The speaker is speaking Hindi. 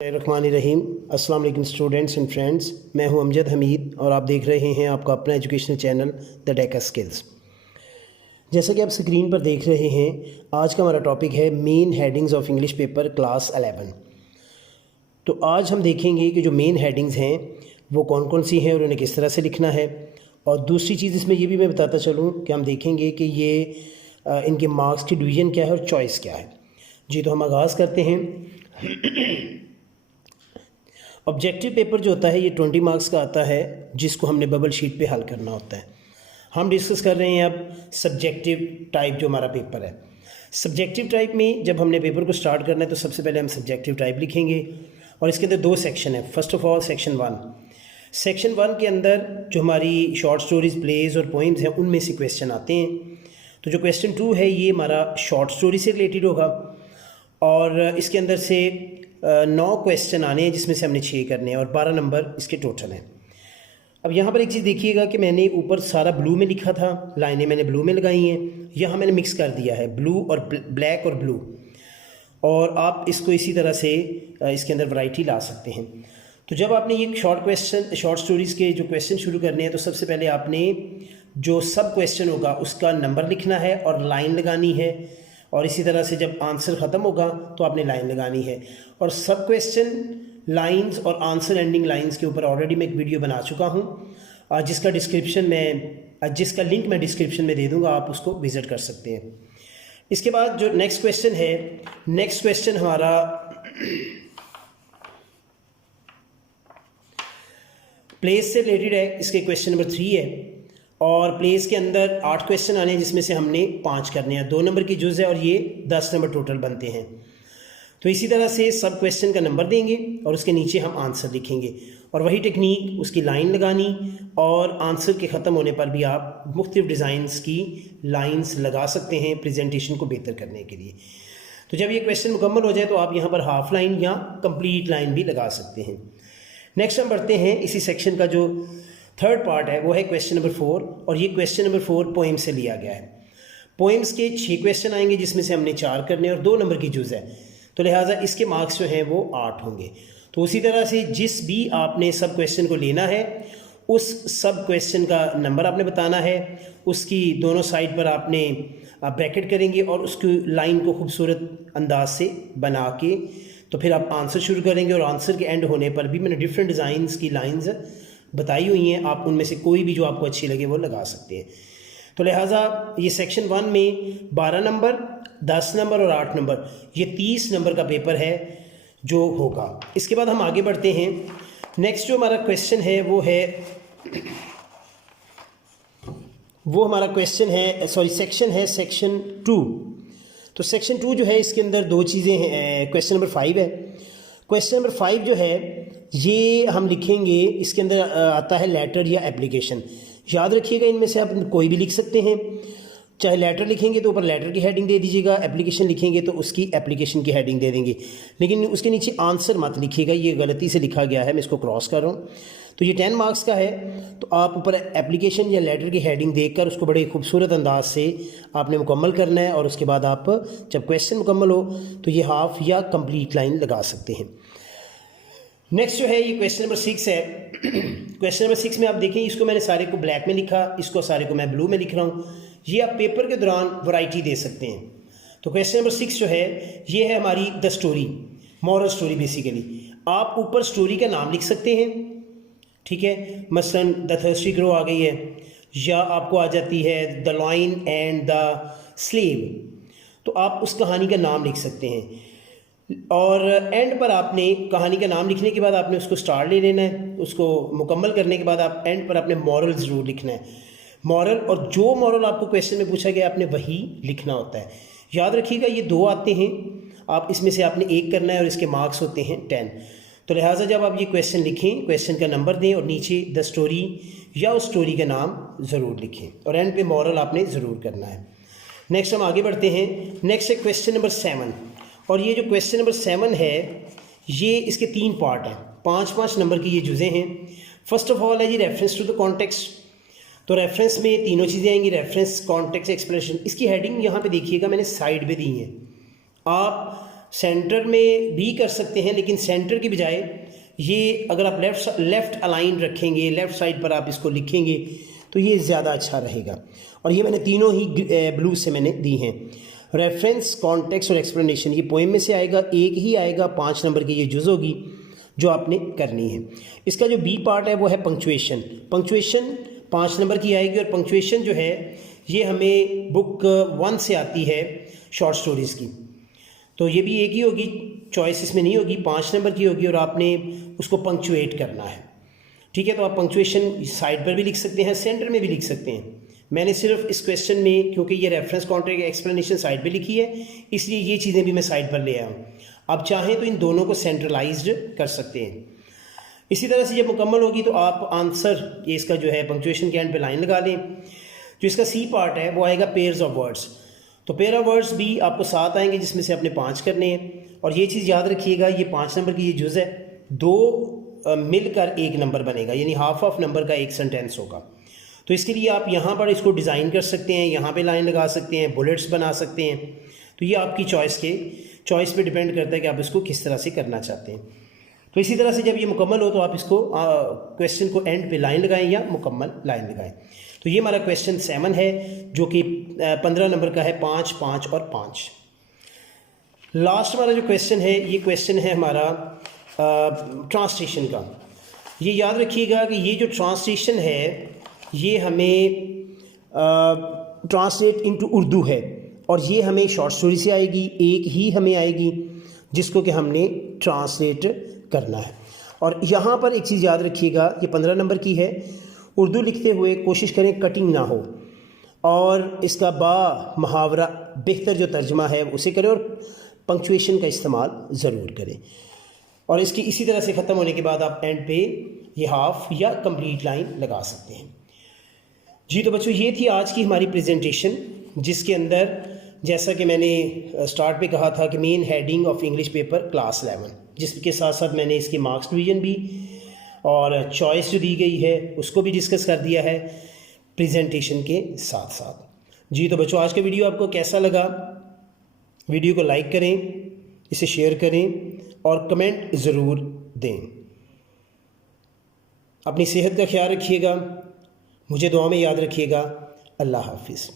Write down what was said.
रहीम। अस्सलाम वालेकुम स्टूडेंट्स एंड फ्रेंड्स, मैं हूं अमजद हमीद और आप देख रहे हैं आपका अपना educational channel the Deka skills. जैसा कि आप स्क्रीन पर देख रहे हैं, आज का हमारा टॉपिक है main headings of English paper class 11। तो आज हम देखेंगे कि जो मेन हेडिंग्स हैं वो कौन कौन सी हैं और उन्हें किस तरह से लिखना है। और दूसरी चीज़ इसमें ये भी मैं बताता चलूँ कि हम देखेंगे कि ये इनके मार्क्स की डिवीज़न क्या है और चॉइस क्या है। जी, तो हम आगाज़ करते हैं। ऑब्जेक्टिव पेपर जो होता है ये 20 मार्क्स का आता है, जिसको हमने बबल शीट पे हल करना होता है। हम डिस्कस कर रहे हैं अब सब्जेक्टिव टाइप जो हमारा पेपर है। सब्जेक्टिव टाइप में जब हमने पेपर को स्टार्ट करना है तो सबसे पहले हम सब्जेक्टिव टाइप लिखेंगे और इसके अंदर दो सेक्शन है। First of all section one के अंदर जो हमारी शॉर्ट स्टोरीज, प्लेज और पोइम्स हैं उनमें से क्वेश्चन आते हैं। तो जो क्वेश्चन 2 है ये हमारा शॉर्ट स्टोरी से रिलेटेड होगा और इसके अंदर से 9 क्वेश्चन आने हैं, जिसमें से हमने 6 करने हैं और 12 नंबर इसके टोटल हैं। अब यहाँ पर एक चीज़ देखिएगा कि मैंने ऊपर सारा ब्लू में लिखा था, लाइनें मैंने ब्लू में लगाई हैं। यहाँ मैंने मिक्स कर दिया है ब्लू और ब्लैक और ब्लू, और आप इसको इसी तरह से इसके अंदर वैरायटी ला सकते हैं। तो जब आपने ये शॉर्ट स्टोरीज़ के जो क्वेश्चन शुरू करने हैं तो सबसे पहले आपने जो सब क्वेश्चन होगा उसका नंबर लिखना है और लाइन लगानी है, और इसी तरह से जब आंसर ख़त्म होगा तो आपने लाइन लगानी है। और सब क्वेश्चन लाइंस और आंसर एंडिंग लाइंस के ऊपर ऑलरेडी मैं एक वीडियो बना चुका हूँ, जिसका लिंक मैं डिस्क्रिप्शन में दे दूँगा, आप उसको विज़िट कर सकते हैं। इसके बाद जो नेक्स्ट क्वेश्चन हमारा प्लेस से रिलेटेड है। इसके क्वेश्चन नंबर 3 है और प्लेस के अंदर 8 क्वेश्चन आने हैं, जिसमें से हमने 5 करने हैं। 2 नंबर की जुज़ है और ये 10 नंबर टोटल बनते हैं। तो इसी तरह से सब क्वेश्चन का नंबर देंगे और उसके नीचे हम आंसर लिखेंगे, और वही टेक्निक, उसकी लाइन लगानी, और आंसर के ख़त्म होने पर भी आप मुख्तलिफ डिज़ाइंस की लाइंस लगा सकते हैं प्रेजेंटेशन को बेहतर करने के लिए। तो जब ये क्वेश्चन मुकम्मल हो जाए तो आप यहाँ पर हाफ लाइन या कंप्लीट लाइन भी लगा सकते हैं। नेक्स्ट हम बढ़ते हैं, इसी सेक्शन का जो थर्ड पार्ट है वो है क्वेश्चन नंबर 4, और ये क्वेश्चन नंबर 4 पोइम से लिया गया है। पोइम्स के 6 क्वेश्चन आएंगे, जिसमें से हमने 4 करने और 2 नंबर की जुज़ है, तो लिहाजा इसके मार्क्स जो हैं वो 8 होंगे। तो उसी तरह से जिस भी आपने सब क्वेश्चन को लेना है उस सब क्वेश्चन का नंबर आपने बताना है, उसकी दोनों साइड पर आपने ब्रैकेट करेंगे और उसकी लाइन को खूबसूरत अंदाज से बना के तो फिर आप आंसर शुरू करेंगे, और आंसर के एंड होने पर भी मैंने डिफरेंट डिज़ाइंस की लाइंस बताई हुई हैं, आप उनमें से कोई भी जो आपको अच्छी लगे वो लगा सकते हैं। तो लिहाजा ये सेक्शन 1 में 12 नंबर, 10 नंबर और 8 नंबर, ये 30 नंबर का पेपर है जो होगा। इसके बाद हम आगे बढ़ते हैं। नेक्स्ट जो हमारा क्वेश्चन है वो हमारा सेक्शन है सेक्शन 2। तो सेक्शन 2 जो है इसके अंदर 2 चीज़ें हैं। क्वेश्चन नंबर 5 है। क्वेश्चन नंबर 5 जो है ये हम लिखेंगे, इसके अंदर आता है लेटर या एप्लीकेशन। याद रखिएगा, इनमें से आप कोई भी लिख सकते हैं। चाहे लेटर लिखेंगे तो ऊपर लेटर की हेडिंग दे दीजिएगा, एप्लीकेशन लिखेंगे तो उसकी एप्लीकेशन की हेडिंग दे देंगे, लेकिन उसके नीचे आंसर मत लिखिएगा, ये गलती से लिखा गया है, मैं इसको क्रॉस कर रहा हूँ। तो ये 10 मार्क्स का है, तो आप ऊपर एप्लीकेशन या लेटर की हेडिंग देखकर उसको बड़े खूबसूरत अंदाज से आपने मुकम्मल करना है, और उसके बाद आप जब क्वेश्चन मुकम्मल हो तो ये हाफ या कंप्लीट लाइन लगा सकते हैं। नेक्स्ट जो है ये क्वेश्चन नंबर 6 है। क्वेश्चन नंबर 6 में आप देखें, इसको मैंने सारे को ब्लैक में लिखा, इसको सारे को मैं ब्लू में लिख रहा हूँ। ये आप पेपर के दौरान वैरायटी दे सकते हैं। तो क्वेश्चन नंबर 6 जो है ये है हमारी the story, moral story. Basically आप ऊपर स्टोरी का नाम लिख सकते हैं, ठीक है, मसलन द थर्स्टी क्रो आ गई है, या आपको आ जाती है the lion and the slave, तो आप उस कहानी का नाम लिख सकते हैं। और एंड पर आपने कहानी का नाम लिखने के बाद आपने उसको स्टार ले लेना है। उसको मुकम्मल करने के बाद आप एंड पर आपने मॉरल ज़रूर लिखना है, मॉरल, और जो मॉरल आपको क्वेश्चन में पूछा गया आपने वही लिखना होता है। याद रखिएगा ये 2 आते हैं, आप इसमें से आपने 1 करना है और इसके मार्क्स होते हैं 10। तो लिहाजा जब आप ये क्वेश्चन लिखें, क्वेश्चन का नंबर दें और नीचे द स्टोरी या उस स्टोरी का नाम ज़रूर लिखें, और एंड पे मॉरल आपने ज़रूर करना है। नेक्स्ट हम आगे बढ़ते हैं। नेक्स्ट है क्वेश्चन नंबर 7, और ये जो क्वेश्चन नंबर 7 है ये इसके 3 पार्ट हैं, 5-5 नंबर की ये जुज़ें हैं। फर्स्ट ऑफ ऑल है जी रेफरेंस टू द कॉन्टेक्स्ट। तो रेफरेंस में तीनों चीज़ें आएंगी, रेफरेंस, कॉन्टेक्स्ट, एक्सप्लेनेशन। इसकी हेडिंग यहाँ पे देखिएगा मैंने साइड पे दी है। आप सेंटर में भी कर सकते हैं, लेकिन सेंटर की बजाय ये अगर आप लेफ़्ट अलाइन रखेंगे, लेफ़्ट साइड पर आप इसको लिखेंगे तो ये ज़्यादा अच्छा रहेगा। और ये मैंने तीनों ही ब्लू से मैंने दी हैं। रेफरेंस, कॉन्टेक्स्ट और एक्सप्लेनेशन, ये पोएम में से आएगा, एक ही आएगा, 5 नंबर की ये जुज़ होगी जो आपने करनी है। इसका जो बी पार्ट है वो है पंक्चुएशन। पंक्चुएशन 5 नंबर की आएगी, और पंक्चुएशन जो है ये हमें बुक 1 से आती है शॉर्ट स्टोरीज़ की। तो ये भी एक ही होगी, चॉइस इसमें नहीं होगी, 5 नंबर की होगी और आपने उसको पंक्चुएट करना है। ठीक है, तो आप पंक्चुएशन साइड पर भी लिख सकते हैं, सेंटर में भी लिख सकते हैं। मैंने सिर्फ इस क्वेश्चन में, क्योंकि ये रेफरेंस, कॉन्टेक्स्ट, एक्सप्लेनेशन साइड पे लिखी है, इसलिए ये चीज़ें भी मैं साइड पर ले आया हूँ। आप चाहें तो इन दोनों को सेंट्रलाइज्ड कर सकते हैं। इसी तरह से जब मुकम्मल होगी तो आप आंसर, ये इसका जो है पंक्चुएशन के एंड पे लाइन लगा लें। जो इसका सी पार्ट है वो आएगा पेयर्स ऑफ वर्ड्स। तो पेयर ऑफ वर्ड्स भी आपको 7 आएंगे, जिसमें से आपने 5 करने हैं। और ये चीज़ याद रखिएगा, ये 5 नंबर की ये जुज़ है, 2 मिलकर 1 नंबर बनेगा, यानी हाफ नंबर का एक सेंटेंस होगा। तो इसके लिए आप यहाँ पर इसको डिज़ाइन कर सकते हैं, यहाँ पे लाइन लगा सकते हैं, बुलेट्स बना सकते हैं। तो ये आपकी चॉइस पे डिपेंड करता है कि आप इसको किस तरह से करना चाहते हैं। तो इसी तरह से जब ये मुकम्मल हो तो आप इसको क्वेश्चन को एंड पे लाइन लगाएं या मुकम्मल लाइन लगाएं। तो ये हमारा क्वेश्चन 7 है, जो कि 15 नंबर का है, 5, 5 और 5। लास्ट हमारा जो क्वेश्चन है, ये क्वेश्चन है हमारा ट्रांसलेशन का। ये याद रखिएगा कि ये जो ट्रांसलेशन है ये हमें ट्रांसलेट इनटू उर्दू है, और ये हमें शॉर्ट स्टोरी से आएगी, एक ही हमें आएगी जिसको कि हमने ट्रांसलेट करना है। और यहाँ पर एक चीज़ याद रखिएगा, ये 15 नंबर की है। उर्दू लिखते हुए कोशिश करें कटिंग ना हो, और इसका मुहावरा बेहतर जो तर्जमा है उसे करें, और पंक्चुएशन का इस्तेमाल ज़रूर करें। और इसकी इसी तरह से ख़त्म होने के बाद आप एंड पे ये हाफ या कंप्लीट लाइन लगा सकते हैं। जी तो बच्चों, ये थी आज की हमारी प्रेजेंटेशन, जिसके अंदर जैसा कि मैंने स्टार्ट पे कहा था कि main heading of English paper class 11, जिसके साथ साथ मैंने इसके मार्क्स डिवीजन भी और चॉइस जो दी गई है उसको भी डिस्कस कर दिया है प्रेजेंटेशन के साथ साथ। जी तो बच्चों, आज का वीडियो आपको कैसा लगा? वीडियो को लाइक करें, इसे शेयर करें और कमेंट ज़रूर दें। अपनी सेहत का ख्याल रखिएगा, मुझे दुआ में याद रखिएगा। अल्लाह हाफिज़।